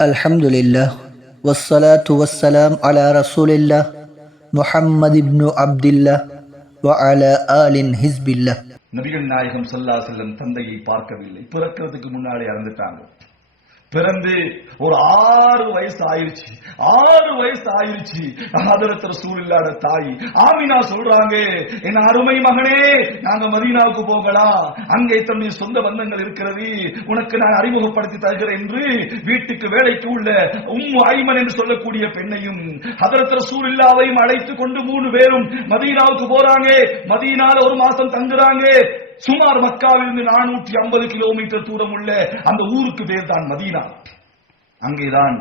الحمد لله والصلاة والسلام على رسول الله محمد بن عبد الله وعلى آل حزب الله நபிகள் நாயகம் சல்லா செல்லம் தந்தையை பார்க்கவில்லை பிறக்கிறதுக்கு முன்னாடி இறந்துட்டாங்க பிறந்து ஒரு ஆறு வயசு ஆயிருச்சு. ஆறு வயசு ஆயிருச்சு. ஆதரத்திர சூழலாட தாய். ஆமினா சொல்றாங்க என் அருமை மகனே நாங்க மதீனாவுக்கு போகலாம் அங்கே தன்னுடைய சொந்த பந்தங்கள் இருக்கிறது. உனக்கு நான் அறிமுகப்படுத்தி தருகிறேன் என்று வீட்டுக்கு வேலைக்கு உள்ள உம்மு ஐமன் என்று சொல்லக்கூடிய பெண்ணையும் ஹதரத் ரசூலுல்லாவையும் அழைத்து கொண்டு மூணு பேரும் மதீனாவுக்கு போறாங்க. மதீனால ஒரு மாசம் தங்குறாங்க. சுமார் மக்காவிலிருந்து நானூற்றி ஐம்பது கிலோமீட்டர் தூரம் உள்ள அந்த ஊருக்கு பேர் தான் மதீனா. அங்கேதான்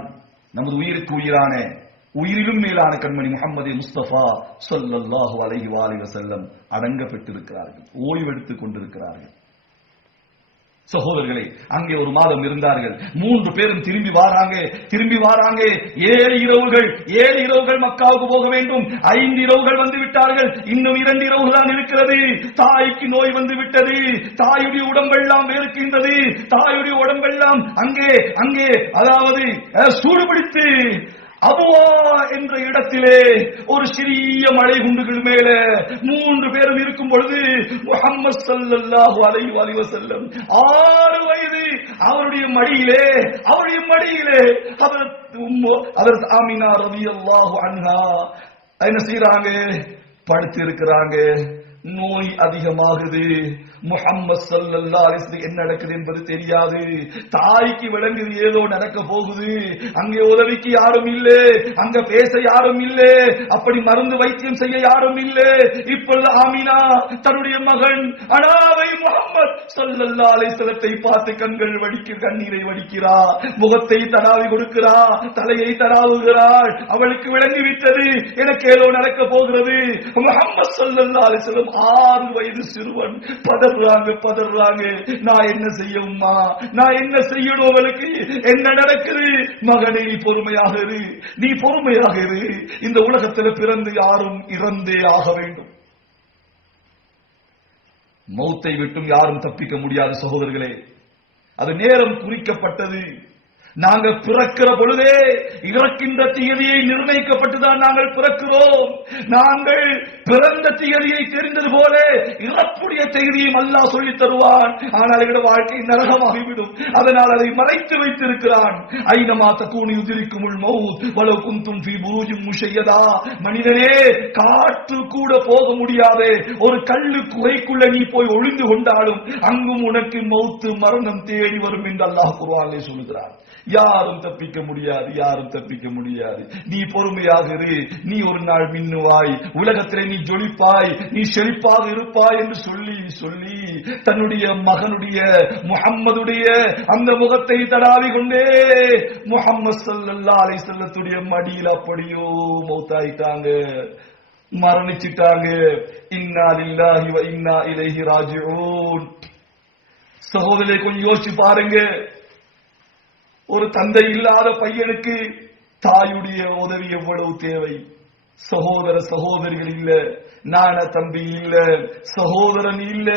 நமது உயிருக்கு உயிரான உயிரிலும் மேலான கண்மணி முகமது முஸ்தபா சொல்லல்லாஹு அலைஹி வாலி வஸல்லம் அடங்கப்பட்டிருக்கிறார்கள் ஓய்வெடுத்துக் கொண்டிருக்கிறார்கள். சகோதரர்களே அங்கே ஒரு மாதம் இருந்தார்கள். மூன்று பேரும் திரும்பி வாராங்க திரும்பி வாராங்க. ஏழு இரவுகள் ஏழு இரவுகள் மக்காவுக்கு போக வேண்டும். ஐந்து இரவுகள் வந்து விட்டார்கள் இன்னும் இரண்டு இரவுகள் தான் இருக்கிறது. தாய்க்கு நோய் வந்து விட்டது தாயுடைய உடம்பெல்லாம் வேறுக்கின்றது தாயுடைய உடம்பெல்லாம் அங்கே அங்கே அதாவது அஹ், சூடுபிடித்து அபுவா என்ற இடத்திலே ஒரு சிறிய மழை குண்டுகள் மேல மூன்று பேரும் இருக்கும் பொழுது முகம்மது சல்லாஹு அலை வலிவ செல்லும் ஆறு வயது. அவருடைய மடியிலே அவருடைய மடியிலே அவர் அவர் ஆமினா ரலியல்லாஹு அன்ஹா. என்ன செய்யறாங்க படுத்து இருக்கிறாங்க நோய் அதிகமாகுது. முகம்மது சல்லல்லா என்ன நடக்குது என்பது தெரியாது. தாய்க்கு விளங்குது ஏதோ நடக்க போகுது. அங்கே உதவிக்கு யாரும் இல்லை. அங்க பேச யாரும் இல்லை. அப்படி மருந்து வைத்தியம் செய்ய யாரும் இல்லை. இப்பொழுது ஆமினா தன்னுடைய மகன் அனாவை முகம்மது சல்லல்லா அலைஹி பார்த்து கண்கள் வடிக்க கண்ணீரை வடிக்கிறா. முகத்தை தராவி கொடுக்கிறா. தலையை தராவுகிறாள் அவளுக்கு விளங்கி விட்டது எனக்கு ஏதோ நடக்க போகிறது. முகம்மது சல்லல்லா அலிஸ்லம் ஆறு வயது சிறுவன். பதறாங்க பதறாங்க. நான் என்ன செய்யும்மா? நான் என்ன செய்யணும் அவளுக்கு? என்ன நடக்குது? மகனே நீ பொறுமையாக இரு. நீ பொறுமையாக இரு. இந்த உலகத்துல பிறந்து யாரும் இறந்தே ஆக வேண்டும். மௌத்தை விட்டும் யாரும் தப்பிக்க முடியாது சகோதரர்களே அது நேரம் குறிக்கப்பட்டது. நாங்க பிறக்கிற பொழுதே இறக்கின்ற தியதியை நிர்ணயிக்கப்பட்டுதான் நாங்கள் பிறக்கிறோம். நாங்கள் பிறந்த தியதியை தெரிந்தது போல இறப்புடைய தேதியும் அல்லாஹ் சொல்லித் தருவான். ஆனால் எங்களோட வாழ்க்கை நரகமாகிவிடும். அதனால் அதை மறைத்து வைத்திருக்கிறான். ஐனமா தூணி உதிரிக்கும் உள் மவுத் வலோ குந்தும் ஃபி புரூஜும் முஷையதா. மனிதனே காற்று கூட போக முடியாதே. ஒரு கல்லு குகைக்குள்ள நீ போய் ஒளிந்து கொண்டாலும் அங்கும் உனக்கு மௌத்து மரணம் தேடி வரும் என்று அல்லாஹ் குர்ஆனிலே சொல்லுகிறார் யாரும் தப்பிக்க முடியாது யாரும் தப்பிக்க முடியாது. நீ பொறுமையாக இரு. நீ ஒரு நாள் மின்னுவாய். உலகத்திலே நீ ஜொலிப்பாய். நீ செழிப்பாக இருப்பாய் என்று சொல்லி சொல்லி தன்னுடைய மகனுடைய முகம்மதுடைய அந்த முகத்தை தடாவி கொண்டே முகம்மது ஸல்லல்லாஹு அலை செல்லத்துடைய மடியில் அப்படியோ மௌத்தாயிட்டாங்க. மரணிச்சிட்டாங்க. இன்னா வ இன்னா இலைஹி ராஜிஊன். சகோதரரை கொஞ்சம் யோசிச்சு பாருங்க. ஒரு தந்தை இல்லாத பையனுக்கு தாயுடைய உதவி எவ்வளவு தேவை? சகோதர சகோதரிகள் இல்ல நான தம்பி இல்ல சகோதரன் இல்ல.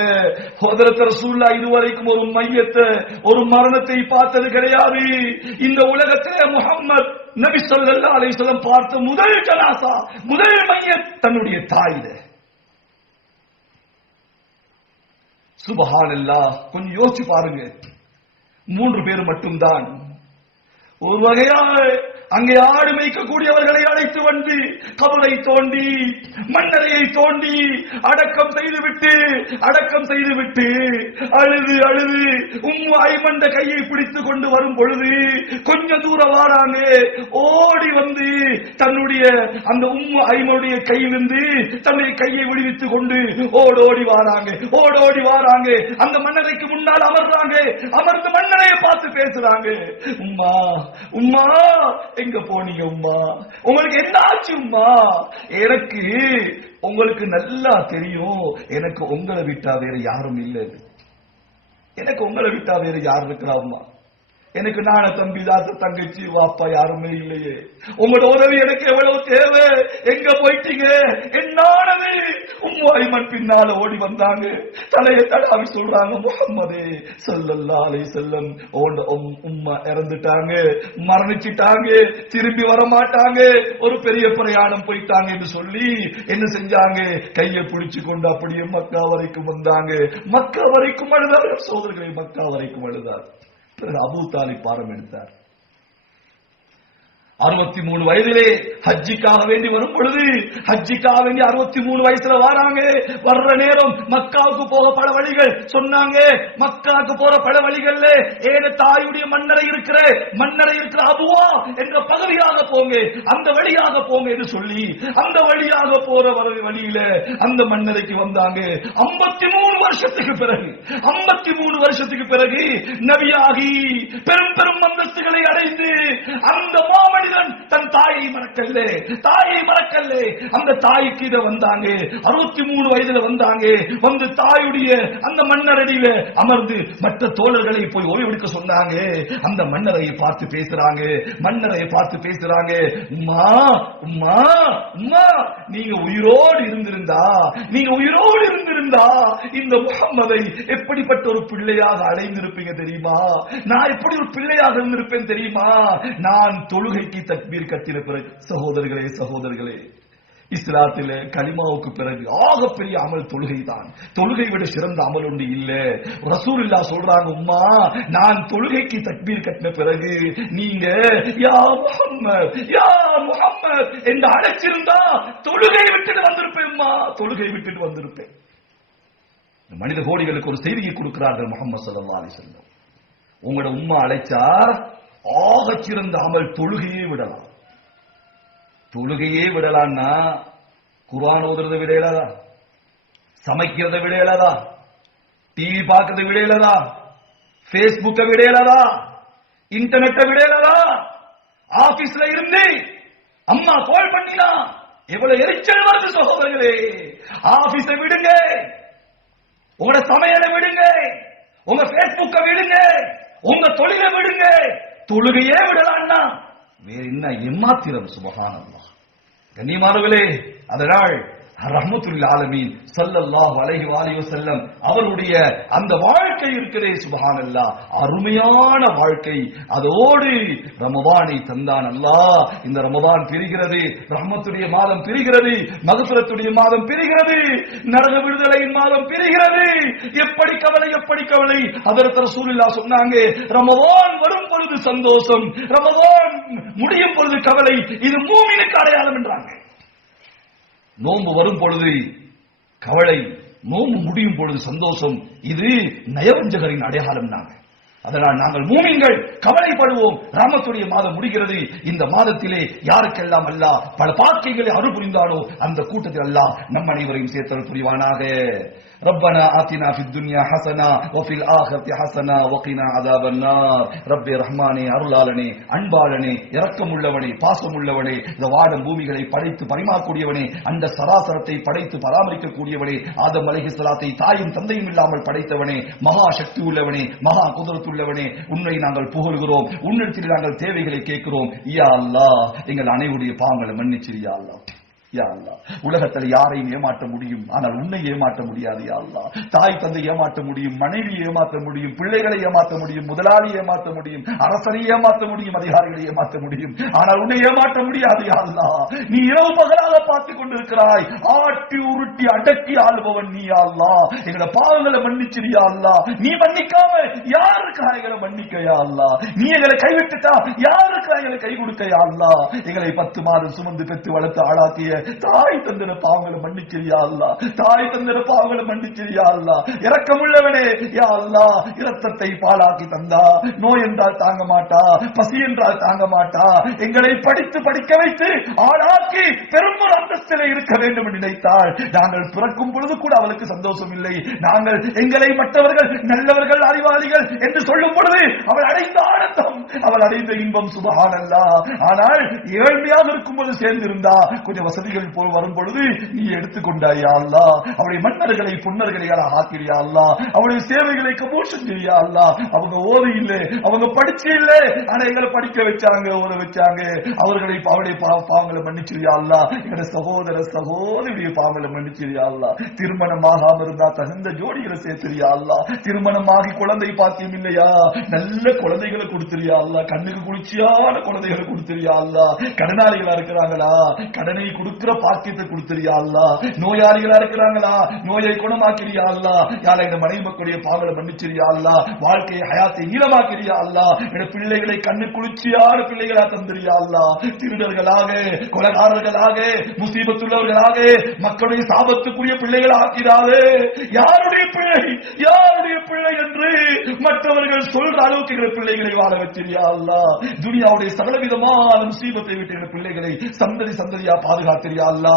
சகோதரத்தர் சூழ்நா இதுவரைக்கும் ஒரு மையத்தை ஒரு மரணத்தை பார்த்தது கிடையாது. இந்த உலகத்திலே முகம்மது நபி சொல்லா அலைஹி பார்த்த முதல் ஜனாசா முதல் மைய தன்னுடைய தாயில. சுபஹானல்லாஹ் கொஞ்சம் யோசிச்சு பாருங்க. மூன்று பேர் மட்டும்தான் ஒரு வகையாக அங்கே ஆடு மேய்க்கக்கூடியவர்களை அழைத்து வந்து கபலை தோண்டி மண்ணறையை தோண்டி அடக்கம் செய்துவிட்டு அடக்கம் செய்துவிட்டு அழுது அழுது உம்மு ஐமந்த கையை பிடித்து கொண்டு வரும் பொழுது கொஞ்ச தூரம் வாராங்க ஓடி வந்து தன்னுடைய அந்த உம்மு ஐமனுடைய கையிலிருந்து தன்னுடைய கையை விடுவித்துக் கொண்டு ஓடோடி வாராங்க ஓடோடி வாராங்க. அந்த மன்னரைக்கு முன்னால் அமர்றாங்க. அமர்ந்து மன்னரையை பார்த்து பேசுறாங்க. உம்மா உம்மா எங்க போனீங்க உமா உங்களுக்கு என்ன ஆச்சு உமா எனக்கு உங்களுக்கு நல்லா தெரியும். எனக்கு உங்களை விட்டா வேற யாரும் இல்லை எனக்கு உங்களை விட்டா வேற யார் இருக்கிறா உமா எனக்கு நான தம்பி தாத்த தங்கச்சி வாப்பா யாருமே இல்லையே. உங்களோட உதவி எனக்கு எவ்வளவு தேவை? எங்க போயிட்டீங்க? என்னானது உம்மாய்மன் பின்னால ஓடி வந்தாங்க. தலையை தடாவி சொல்றாங்க முகம்மதே செல்லல்லா அலை செல்லம் உம்மா இறந்துட்டாங்க. மரணிச்சிட்டாங்க. திரும்பி வர மாட்டாங்க ஒரு பெரிய பிரயாணம் போயிட்டாங்க என்று சொல்லி என்ன செஞ்சாங்க? கையை பிடிச்சு கொண்டு அப்படியே மக்கா வரைக்கும் வந்தாங்க. மக்கா வரைக்கும் அழுதார் சோதர்களை மக்கா வரைக்கும் அழுதார் பிறகு அபூ தாலிப் பாரம் எடுத்தார் அறுபத்தி மூணு வயதிலே ஹஜ்ஜிக்காக வேண்டி வரும் பொழுது ஹஜ்ஜிக்காக வேண்டி அறுபத்தி மூணு வயசுல வராங்க. வர்ற நேரம் மக்காவுக்கு போக பல வழிகள் சொன்னாங்க. மக்காவுக்கு போற பல வழிகள்ல ஏன தாயுடைய மன்னரை இருக்கிற மன்னரை இருக்கிற அபுவா என்ற பகுதியாக போங்க. அந்த வழியாக போங்க என்று சொல்லி அந்த வழியாக போற வர வழியில அந்த மன்னரைக்கு வந்தாங்க. ஐம்பத்தி மூணு வருஷத்துக்கு பிறகு ஐம்பத்தி மூணு வருஷத்துக்கு பிறகு நவியாகி பெரும் பெரும் அந்தஸ்துகளை அடைந்து அந்த மனிதன் தன் தாயை மறக்கல்ல தாயை மறக்கல்ல. அந்த தாய்க்கு இதை வந்தாங்க. அறுபத்தி மூணு வயதுல வந்தாங்க. வந்து தாயுடைய அந்த மன்னரடியில அமர்ந்து மற்ற தோழர்களை போய் ஓய்வெடுக்க சொன்னாங்க. அந்த மன்னரை பார்த்து பேசுறாங்க. மன்னரை பார்த்து பேசுறாங்க. உமா உமா உமா நீங்க உயிரோடு இருந்திருந்தா நீங்க உயிரோடு இருந்திருந்தா இந்த முகம்மதை எப்படிப்பட்ட ஒரு பிள்ளையாக அடைந்திருப்பீங்க தெரியுமா? நான் எப்படி ஒரு பிள்ளையாக இருந்திருப்பேன் தெரியுமா? நான் தொழுகைக்கு தக்பீர் கட்டின பிறகு சகோதரர்களே சகோதரர்களே இஸ்லாத்தில கலிமாவுக்கு பிறகு ஆகப்பெரிய அமல் தொழுகை தான் தொழுகை விட சிறந்த அமல் ஒன்று இல்ல ரசூலுல்லா சொல்றாங்க உம்மா நான் தொழுகைக்கு தக்பீர் கட்டின பிறகு நீங்க யா முகம்மது யா முகம்மது என்று அழைச்சிருந்தா தொழுகை விட்டுட்டு வந்திருப்பேன் தொழுகை விட்டுட்டு வந்திருப்பேன் மனித கோடிகளுக்கு ஒரு செய்தியை கொடுக்கிறார்கள் முகமது சல்லா அலி செல்லம் உங்களோட உம்மா அழைச்சா ஆகச் சிறந்த அமல் தொழுகையே விடலாம். தொழுகையே விடலாம்னா குரான் ஓதுறதை விட இயலாதா? சமைக்கிறத விட இயலாதா? டிவி பார்க்கறத விட இயலாதா? பேஸ்புக்க விட இயலாதா? இன்டர்நெட்டை விட இயலாதா? ஆபீஸ்ல இருந்து அம்மா கால் பண்ணிலாம் எவ்வளவு எரிச்சல் வருது சகோதரர்களே. ஆபீஸ விடுங்க. உங்களோட சமையலை விடுங்க. உங்க பேஸ்புக்க விடுங்க. உங்க தொழிலை விடுங்க. தொழுகையே விடலாம்னா வேற என்ன எம்மாத்திரம் சுபகானல்லா கண்ணியமானவர்களே அதனால் ரஹமத்துல் ஆலமீன் சல்லல்லாஹ் அலஹி வாலிவ செல்லம் அவருடைய அந்த வாழ்க்கை இருக்கிறே சுபஹானல்லாஹ். அருமையான வாழ்க்கை. அதோடு ரமபானை தந்தான் அல்லா இந்த ரமபான் பிரிகிறது ரஹமத்துடைய மாதம் பிரிகிறது மகசுரத்துடைய மாதம் பிரிகிறது நரக விடுதலையின் மாதம் பிரிகிறது. எப்படி கவலை எப்படி கவலை? அதற்கு ரசூலில்லா சொன்னாங்க ரமபான் வரும் பொழுது சந்தோஷம் ரமபான் முடியும் பொழுது கவலை. இது மூமினுக்கு அடையாளம் என்றாங்க. நோன்பு வரும் பொழுது கவலை நோன்பு முடியும் பொழுது சந்தோஷம் இது நயவஞ்சகரின் அடையாளம் நாங்க அதனால் நாங்கள் மூமிங்கள் கவலைப்படுவோம். ராமத்துடைய மாதம் முடிகிறது. இந்த மாதத்திலே யாருக்கெல்லாம் அல்ல பல பாக்கியங்களை அருள் புரிந்தாலோ அந்த கூட்டத்தில் அல்ல நம் அனைவரையும் சேர்த்தல் புரிவானாக. ربنا آتنا في الدنيا حسنة وفي الآخرة حسنة وقنا عذاب النار ربي ரஹ்மானே அருளாளனே அன்பாளனே இரக்கமுள்ளவனே பாசமுள்ளவனே இந்த வாடும் பூமிகளை படைத்து பரிமாறக்கூடியவனே அந்த சராசரத்தை படைத்து பராமரிக்கக்கூடியவனே ஆதம் அலைஹிஸ்ஸலாத்தை தாயும் தந்தையும் இல்லாமல் படைத்தவனே மகா சக்தி உள்ளவனே மகா குதிரத்துள்ளவனே உன்னை நாங்கள் புகழ்கிறோம் உன்னிடத்தில் நாங்கள் தேவைகளை கேட்கிறோம் யா அல்லாஹ் எங்கள் அனைவருடைய பாவங்களை மன்னிச்சிரு யா அல்லாஹ் யா அல்லாஹ் உலகத்தில் யாரையும் ஏமாற்ற முடியும் ஆனால் உன்னை ஏமாற்ற முடியாது யாழ்லா தாய் தந்தை ஏமாற்ற முடியும் மனைவி ஏமாற்ற முடியும் பிள்ளைகளை ஏமாற்ற முடியும் முதலாளி ஏமாற்ற முடியும் அரசனை ஏமாற்ற முடியும் அதிகாரிகளை ஏமாற்ற முடியும். ஆனால் உன்னை ஏமாற்ற முடியாது யாழ்லா நீ இரவு பகலாக பார்த்து கொண்டிருக்கிறாய். ஆட்டி உருட்டி அடக்கி ஆளுபவன் நீ யாழ்லா எங்களை பாவங்களை மன்னிச்சிரு அல்லா. நீ மன்னிக்காம யாருக்கு எங்களை மன்னிக்க அல்லா? நீ எங்களை கைவிட்டுட்டா யாருக்கா எங்களை கை கொடுக்க யா எங்களை பத்து மாதம் சுமந்து பெற்று வளர்த்து ஆளாத்திய தாய் தந்திர பாவங்களை மன்னிச்சிரியா அல்லா தாய் தந்திர பாவங்களை மன்னிச்சிரியா அல்லா இரக்கமுள்ளவனே யா அல்லா இரத்தத்தை பாலாக்கி தந்தா. நோய் என்றால் தாங்க மாட்டா. பசி என்றால் தாங்க மாட்டா. எங்களை படித்து படிக்க வைத்து ஆளாக்கி பெரும் ஒரு அந்தஸ்திலே இருக்க வேண்டும் என்று நினைத்தாள். நாங்கள் பிறக்கும் பொழுது கூட அவளுக்கு சந்தோஷம் இல்லை. நாங்கள் எங்களை மற்றவர்கள் நல்லவர்கள் அறிவாளிகள் என்று சொல்லும் பொழுது அவள் அடைந்த ஆனந்தம் அவள் அடைந்த இன்பம் சுபகானல்லா ஆனால் ஏழ்மையாக இருக்கும் போது சேர்ந்திருந்தா கொஞ்சம் வசதி பகுதிகள் போல் வரும் பொழுது நீ எடுத்துக்கொண்டாயா அல்லா. அவருடைய மன்னர்களை பொன்னர்களை ஆக்கிறியா அல்லா. அவருடைய சேவைகளை கமோஷன் செய்யா அல்லா. அவங்க ஓதி இல்லை அவங்க படிச்சு இல்லை. ஆனா எங்களை படிக்க வச்சாங்க ஓத வச்சாங்க. அவர்களை அவருடைய பாவங்களை மன்னிச்சிருயா அல்லா. எங்களோட சகோதர சகோதரியுடைய பாவங்களை மன்னிச்சிருயா அல்லா. திருமணம் ஆகாம இருந்தா தகுந்த ஜோடிகளை சேர்த்துறியா அல்லா. திருமணமாகி குழந்தை பாத்தியம் இல்லையா? நல்ல குழந்தைகளை கொடுத்துறியா அல்லா. கண்ணுக்கு குளிர்ச்சியான குழந்தைகளை கொடுத்துறியா அல்லா. கடனாளிகளா இருக்கிறாங்களா? கடனை கொடுக்க கொடுக்கிற பாக்கியத்தை கொடுத்துறியா அல்லா? நோயாளிகளா இருக்கிறாங்களா? நோயை குணமாக்கிறியா அல்லா? யாரை இந்த மனைவி மக்களுடைய பாவங்களை மன்னிச்சிரியா அல்லா? வாழ்க்கையை ஹயாத்தை நீளமாக்கிறியா அல்லா? என் பிள்ளைகளை கண்ணு குளிர்ச்சியான பிள்ளைகளா தந்திரியா அல்லா? திருடர்களாக கொலகாரர்களாக முசீபத்துள்ளவர்களாக மக்களுடைய சாபத்துக்குரிய பிள்ளைகள் ஆக்கிறாரே யாருடைய பிள்ளை யாருடைய பிள்ளை என்று மற்றவர்கள் சொல்ற அளவுக்கு எங்கள் பிள்ளைகளை வாழ வச்சிருயா அல்லா? துனியாவுடைய சகலவிதமான முசீபத்தை விட்டு எங்கள் பிள்ளைகளை சந்ததி சந்ததியா பாதுகாத்து பாதுகாத்திரியா அல்லா